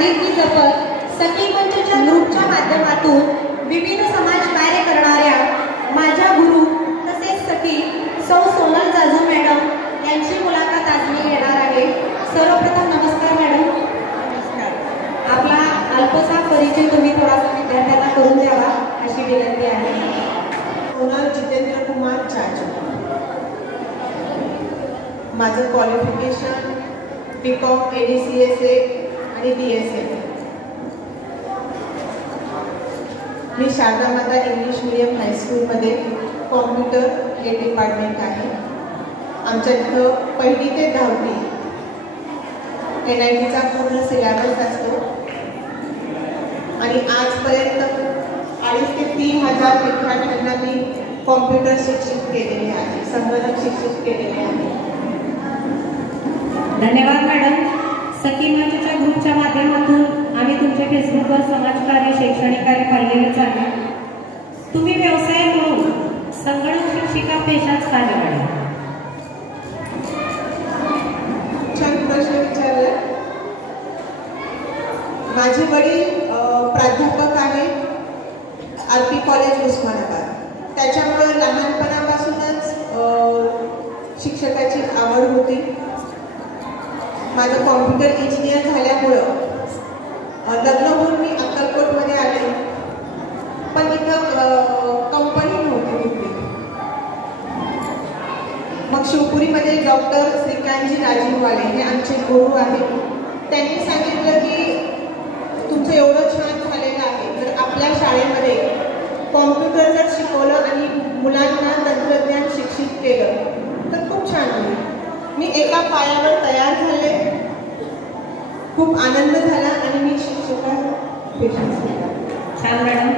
बांधिलकी जपत सखी मंचच्या ग्रुपच्या माध्यमातून विविध समाज कार्य करणाऱ्या माझ्या गुरु तसेच सखी सौ सोनल जाधव मॅडम यांची मुलाखत आज मी घेणार आहे। सर्वप्रथम नमस्कार मॅडम। नमस्कार। आपला अल्पसा परिचय तुम्ही थोडासा विद्यार्थ्यांना करून द्यावा अशी विनंती आहे। सोनल जितेंद्र कुमार चाचा। माझं क्वालिफिकेशन BCom ADCSA आणि BSA। मी शारदा माता इंग्लिश मीडियम हायस्कूलमध्ये कॉम्प्युटर हे डिपार्टमेंट आहे। आमच्या इथं पहिली ते 10वी NITचा पूर्ण सिलेबस असतो आणि आजपर्यंत 2,500 ते 3,000 विद्यार्थ्यांना मी कॉम्प्युटर शिक्षित केलेले आहे, संगणक शिक्षित केलेले आहे। धन्यवाद मॅडम। सखी मंचच्या ग्रुपच्या माध्यमातून आम्ही तुमच्या फेसबुकवर समाजकार्य शैक्षणिक कार्य पाहिलेलेच आहे। तुम्ही व्यवसाय म्हणून संगणक शिक्षिका पेशाच का निवडला? छान प्रश्न विचारला। माझे वडील प्राध्यापक आहेत RP कॉलेज उस्मानाबाद, त्याच्यामुळे लहानपणापासूनच शिक्षकाची आवड होती। माझं कॉम्प्युटर इंजिनियर झाल्यामुळं लग्न होऊन मी अक्कलकोटमध्ये आले, पण इथं कंपनी नव्हती कुठली। मग शिवपुरीमध्ये डॉक्टर श्रीकांतजी राजीववाले हे आमचे गुरु आहेत। त्यांनी सांगितलं की तुमचं एवढं छान झालेलं आहे तर आपल्या शाळेमध्ये कॉम्प्युटर जर शिकवलं आणि मुलांना तंत्रज्ञान शिक्षित केलं तर खूप छान होईल। मी एका पायावर तयार झाले, खूप आनंद झाला आणि मी शिक्षिका पेशाच केला। छान मॅडम।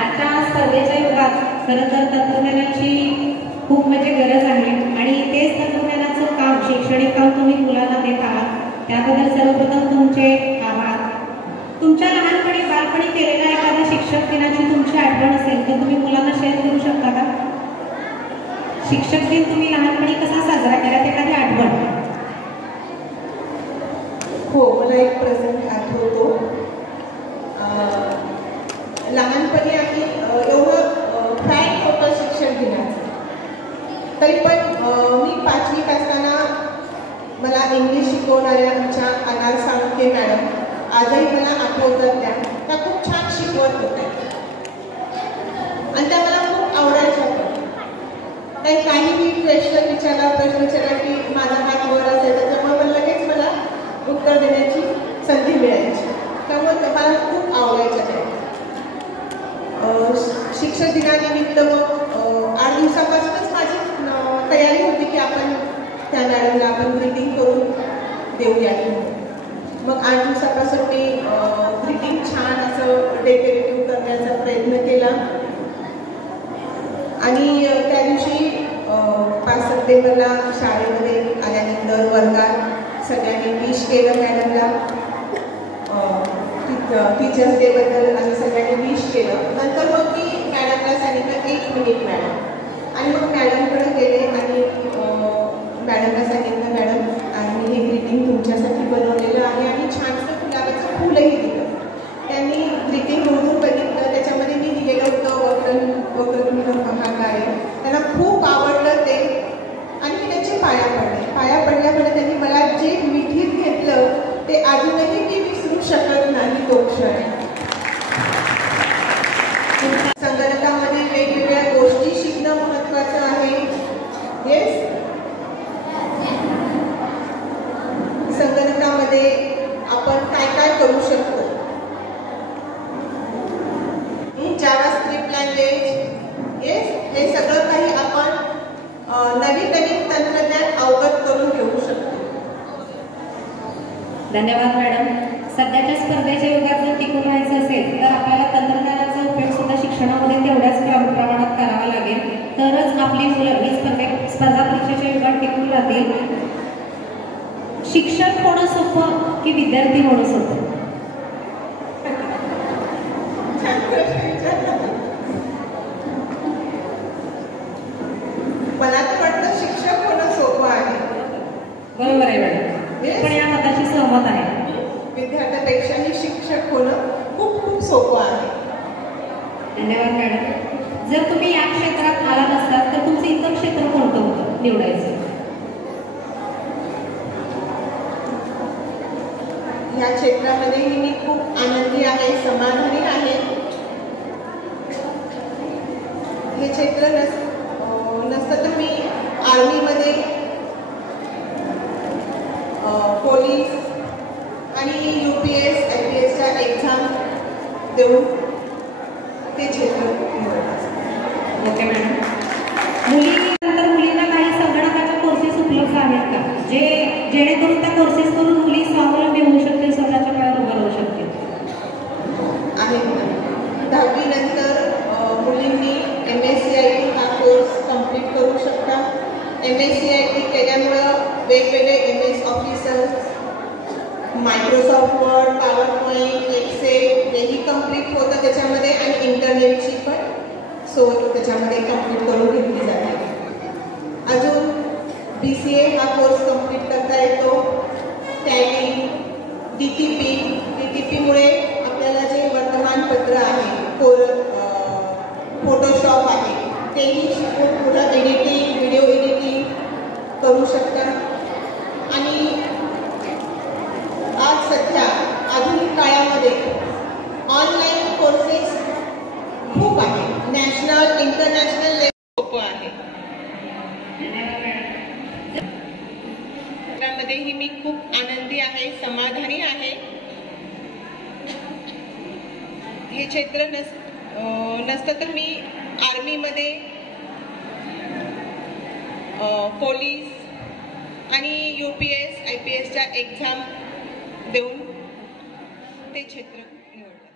आजच्या स्पर्धेच्या युगात खरं तर तंत्रज्ञानाची खूप गरज आहे आणि तेच तंत्रज्ञानाचं काम शैक्षणिक काम तुम्ही मुलांना देत आहात, त्याबद्दल सर्वप्रथम तुमचे आभार। तुमच्या लहानपणी बालपणी केलेल्या एखाद्या शिक्षक दिनाची तुमची आठवण असेल तर तुम्ही मुलांना शेअर करू शकता का? शिक्षक दिन तुम्ही लहानपणी कसा साजरा केला, एखादी आठवण? हो, मला एक प्रसंग आठवतो। लहानपणी आम्ही एवढं फॅन होतं शिक्षक दिनाचं, तरी पण मी 5वीत असताना मला इंग्लिश शिकवणाऱ्या आमच्या अनार साळुंखे मॅडम आजही मला आठवतात। त्या खूप छान शिकवत होत्या आणि त्या मला खूप आवडायच्या पण। काही प्रश्न विचारला की माझा हात वर असायचा, त्यामुळे मला लगेच उत्तर देण्याची संधी मिळायची, त्यामुळे मला खूप आवडायचं ते। शिक्षक दिनानिमित्त मग 8 दिवसापासूनच माझी तयारी होती की आपण त्या मॅडमला आपण ग्रीटिंग करून देऊया। मग 8 दिवसापासून मी ग्रीटिंग छान असं डेकोरेटिव्ह करण्याचा प्रयत्न केला आणि त्या दिवशी 5 सप्टेंबरला शाळेमध्ये आल्यानंतर वर्गात सगळ्यांनी विश केलं मॅडमला। टीचर्स डे बद्दल आम्ही सगळ्यांनी विश केलं। नंतर मग मी मॅडमला सांगितलं 1 मिनिट मॅडम, आणि मग मॅडमकडे गेले आणि मॅडमला सांगितलं मॅडम आम्ही हे ग्रीटिंग तुमच्यासाठी बनवलेलं आहे आणि छानसं गुलाबाचं फुलही दिलं। त्यांनी ग्रीटिंग उघडून बघितलं, त्याच्यामध्ये मी लिहिलेलं होतं वक्रतुंड महाकाय। त्यांना खूप आवडलं ते आणि मी त्यांचे पाया पडल्यामुळे त्यांनी मला जे मिठीत घेतलं ते अजूनही मी विसरू शकत नाही तो क्षण। संगणकामध्ये वेगवेगळ्या गोष्टी शिकणं महत्त्वाचं आहे। येस, संगणकामध्ये आपण काय काय करू शकतो? जावास्क्रिप्ट लँग्वेज, येस, हे सगळं काही आपण नवीन तंत्रज्ञान अवगत करून घेऊ शकतो। धन्यवाद मॅडम। सध्याच्या स्पर्धेच्या युगात जर टिकून राहायचं असेल तर आपल्याला तंत्रज्ञानाचा उपयोग सुद्धा शिक्षणामध्ये तेवढ्याच प्रमाणात करावा लागेल, तरच आपली मुलं ही स्पर्धा परीक्षेच्या युगात टिकून राहतील। शिक्षक होणं सोपं की विद्यार्थी होणं सोपं? मला तर वाटतं शिक्षक होणं सोपं आहे। बरोबर आहे मॅडम, पण या मताशी सहमत आहे। विद्यार्थ्यापेक्षाही सोपं आहे. धन्यवाद मॅडम. जर तुम्ही या क्षेत्रात आला नसतात तर तुमचं इतर क्षेत्र कोणतं होतं निवडायचं? या क्षेत्रामध्येही मी खूप आनंदी आहे, समाधानी आहे. हे क्षेत्र नसतं तर मी आर्मीमध्ये पोलीस आणि UPS IPSच्या एक्झाम देऊन ते क्षेत्र निवडलं. Okay madam. मुलीनंतर मुलींना काही संगणकाच्या कोर्सेस उपलब्ध आहेत का, जेणेकरून त्या कोर्सेस करून मुली स्वावलंबी होऊ शकतील, स्वतःच्या पायावर उभं राहू शकतील? आहेत. 10वी नंतर मुलींनी MSCIT हा कोर्स कंप्लीट करू शकतात. MSCIT केल्यामुळं वेगवेगळे MS officer, Microsoft Word, PowerPoint, Excel हेही कंप्लीट होतं त्याच्यामध्ये आणि इंटरनेटची पण सोय त्याच्यामध्ये कंप्लीट करून घेतली जाते. अजून BCA हा कोर्स कंप्लीट करता येतो. टॅली, DTP आपल्याला जे वर्तमानपत्र आहे, फोटोशॉप आहे, तेही शिकून पुढं एडिटिंग, व्हिडिओ एडिटिंग करू शकतात. आणि आज सध्या आधुनिक काळामध्ये ऑनलाईन कोर्सेस खूप आहे. नॅशनल, इंटरनॅशनल लेवल सोपं आहे. त्यामध्येही मी खूप आनंदी आहे, समाधानी आहे. हे क्षेत्र नसतं तर मी आर्मीमध्ये पोलीस आणि UPS IPSच्या एक्झाम देऊन ते क्षेत्र निवडलं.